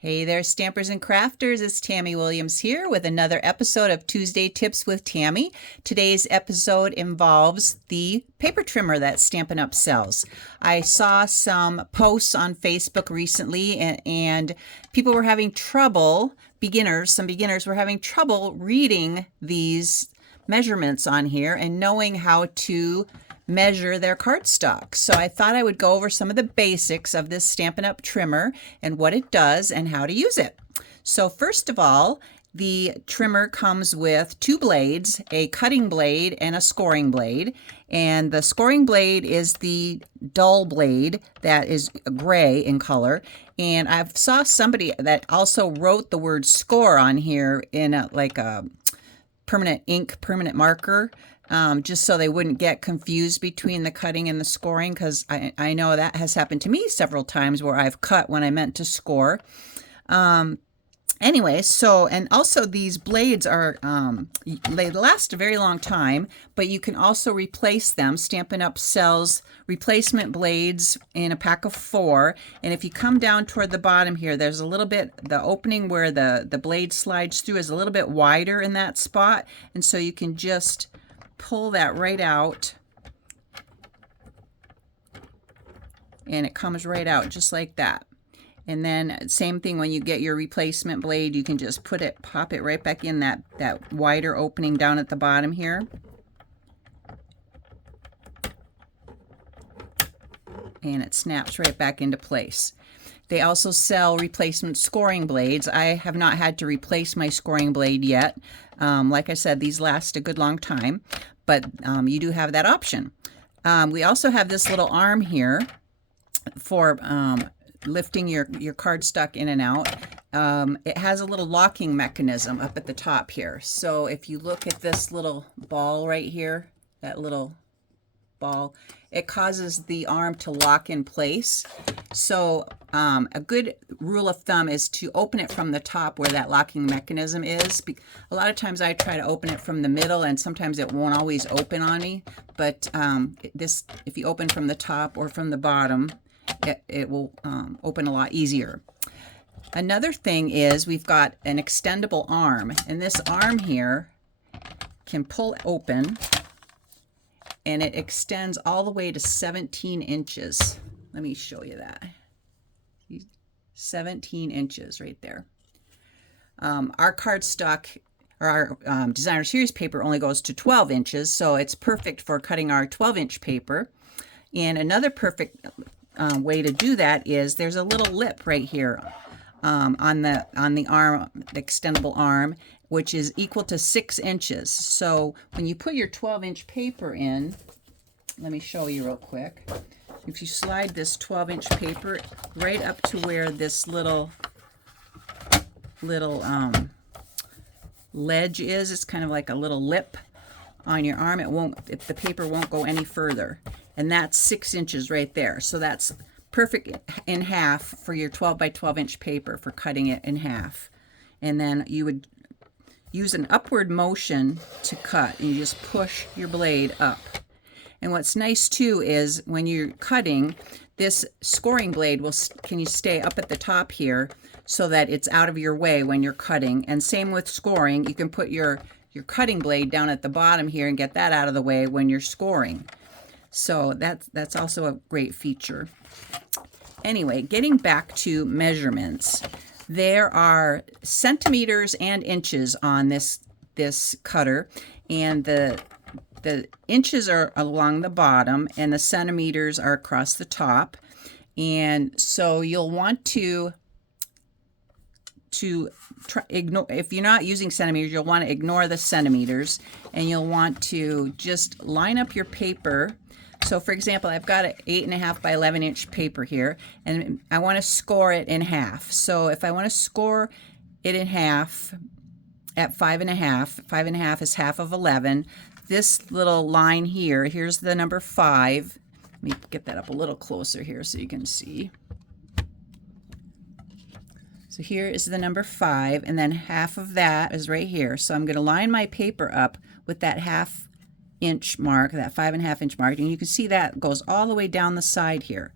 Hey there, Stampers and Crafters. It's Tammy Williams here with another episode of Tuesday Tips with Tammy. Today's episode involves the paper trimmer that Stampin' Up sells. I saw some posts on Facebook recently and people were having trouble, some beginners were having trouble reading these measurements on here and knowing how to measure their cardstock. So I thought I would go over some of the basics of this Stampin' Up trimmer and what it does and how to use it. So first of all, the trimmer comes with two blades, a cutting blade and a scoring blade. And the scoring blade is the dull blade that is gray in color. And I saw somebody that also wrote the word score on here in like a permanent ink, permanent marker. Just so they wouldn't get confused between the cutting and the scoring, because I know that has happened to me several times where I've cut when I meant to score. Anyway, so, and also these blades are, they last a very long time, but you can also replace them. Stampin' Up sells replacement blades in a pack of 4. And if you come down toward the bottom here, there's a little bit, the opening where the blade slides through is a little bit wider in that spot. And so you can just pull that right out and it comes right out just like that. And then same thing when you get your replacement blade, you can just pop it right back in that wider opening down at the bottom here. And it snaps right back into place. They also sell replacement scoring blades. I have not had to replace my scoring blade yet. Like I said, these last a good long time, but you do have that option. We also have this little arm here for lifting your cardstock in and out. It has a little locking mechanism up at the top here. So if you look at this little ball right here, that little ball, it causes the arm to lock in place. So a good rule of thumb is to open it from the top where that locking mechanism is. A lot of times I try to open it from the middle and sometimes it won't always open on me, but if you open from the top or from the bottom, it will open a lot easier. Another thing is we've got an extendable arm, and this arm here can pull open and it extends all the way to 17 inches. Let me show you that. 17 inches right there. Our cardstock, or our designer series paper only goes to 12 inches, so it's perfect for cutting our 12-inch paper. And another perfect way to do that is there's a little lip right here on the arm, the extendable arm, which is equal to 6 inches. So when you put your 12-inch paper in, let me show you real quick. If you slide this 12-inch paper right up to where this little ledge is, it's kind of like a little lip on your arm. The paper won't go any further. And that's 6 inches right there. So that's perfect in half for your 12 by 12-inch paper for cutting it in half. And then you would use an upward motion to cut, and you just push your blade up. And what's nice too is when you're cutting, this scoring blade can you stay up at the top here so that it's out of your way when you're cutting. And same with scoring, you can put your cutting blade down at the bottom here and get that out of the way when you're scoring. So that's also a great feature. Anyway, getting back to measurements, there are centimeters and inches on this cutter, and the inches are along the bottom and the centimeters are across the top. And so you'll want to ignore, if you're not using centimeters, you'll want to ignore the centimeters, and you'll want to just line up your paper. So for example, I've got an 8.5 by 11-inch paper here, and I want to score it in half. So if I want to score it in half at 5.5, 5.5 is half of 11. This little line here, here's the number 5. Let me get that up a little closer here so you can see. So here is the number 5, and then half of that is right here. So I'm going to line my paper up with that 1/2 inch mark, that 5.5 inch mark, and you can see that goes all the way down the side here.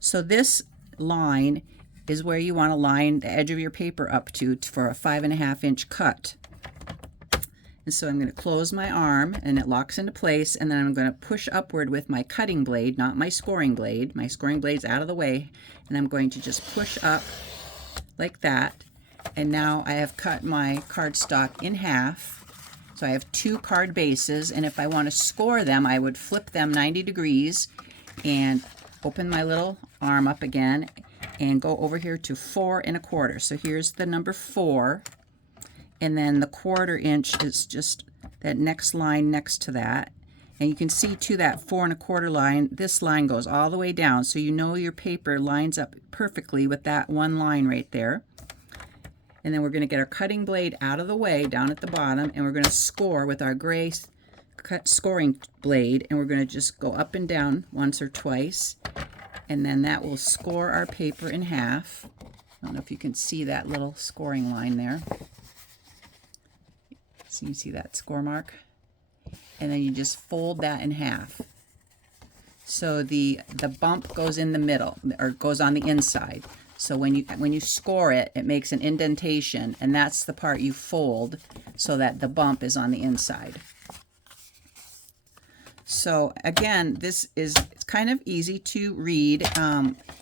So this line is where you want to line the edge of your paper up to for a 5.5 inch cut. And so I'm going to close my arm and it locks into place, and then I'm going to push upward with my cutting blade, not my scoring blade. My scoring blade's out of the way, and I'm going to just push up like that. And now I have cut my cardstock in half. So I have 2 card bases, and if I want to score them, I would flip them 90 degrees and open my little arm up again and go over here to 4 1/4. So here's the number 4. And then the 1/4 inch is just that next line next to that. And you can see to that 4 1/4 line, this line goes all the way down. So you know your paper lines up perfectly with that one line right there. And then we're going to get our cutting blade out of the way down at the bottom, and we're going to score with our gray scoring blade, and we're going to just go up and down once or twice. And then that will score our paper in half. I don't know if you can see that little scoring line there. So you see that score mark, and then you just fold that in half. So the bump goes in the middle, or goes on the inside. So when you score it, it makes an indentation, and that's the part you fold so that the bump is on the inside. So again, it's kind of easy to read.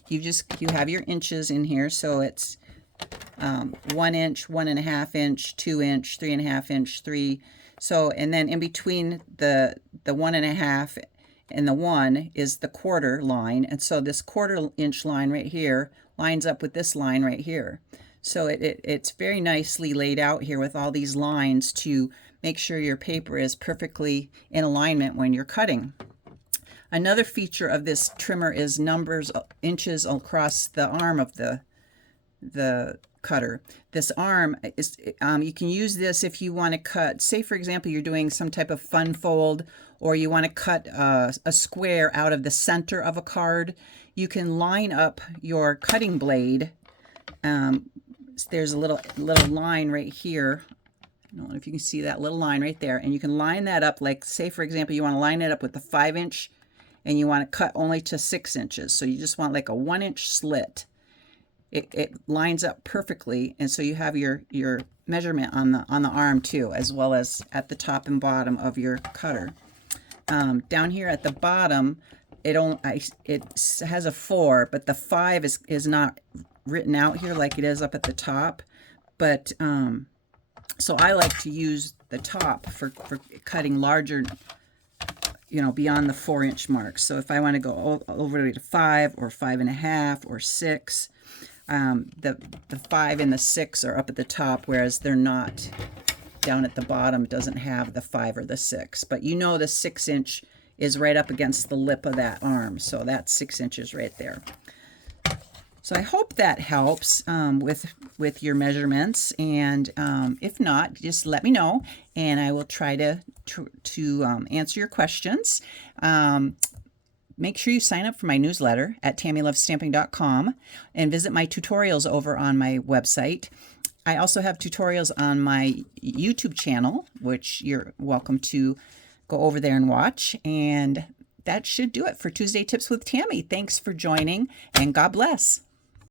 You have your inches in here, so it's 1 inch, 1.5 inch, 2 inch, 3.5 inch, 3. So, and then in between the 1.5 and the 1 is the 1/4 line, and so this 1/4 inch line right here lines up with this line right here. So it's very nicely laid out here with all these lines to make sure your paper is perfectly in alignment when you're cutting. Another feature of this trimmer is numbers, inches across the arm of the cutter. This arm is, you can use this if you want to cut, say for example, you're doing some type of fun fold, or you want to cut a square out of the center of a card. You can line up your cutting blade. There's a little line right here. I don't know if you can see that little line right there, and you can line that up, like say for example you want to line it up with the 5 inch and you want to cut only to 6 inches. So you just want like a 1 inch slit. It lines up perfectly, and so you have your measurement on the arm too, as well as at the top and bottom of your cutter. Down here at the bottom, it has a 4, but the 5 is not written out here like it is up at the top. But so I like to use the top for cutting larger, beyond the 4 inch mark. So if I want to go over to 5 or 5.5 or 6. The 5 and the 6 are up at the top, whereas they're not down at the bottom. Doesn't have the 5 or the 6, but the 6 inch is right up against the lip of that arm, so that's 6 inches right there. So I hope that helps with your measurements, and if not, just let me know, and I will try to answer your questions. Make sure you sign up for my newsletter at TammyLovesStamping.com and visit my tutorials over on my website. I also have tutorials on my YouTube channel, which you're welcome to go over there and watch. And that should do it for Tuesday Tips with Tammy. Thanks for joining, and God bless.